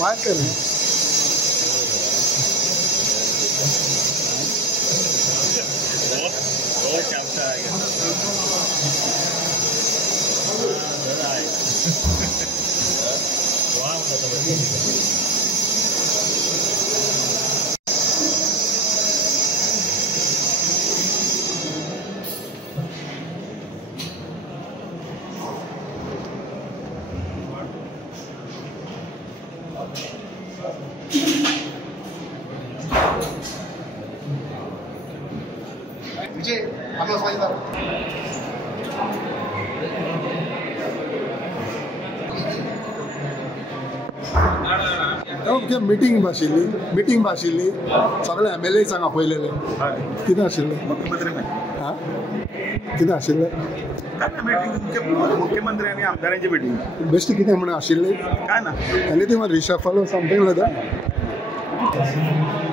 बात कर रहे हैं मीटिंग भाशिल्ली सगळे MLA सांग आपयलेले कितें आशिल्लें हां कितें आशिल्लें मुख्यमंत्री आणि आमदारांची मीटिंग बेश्टी कितें म्हणून आशिल्ली काय ना anything reshuffle something like that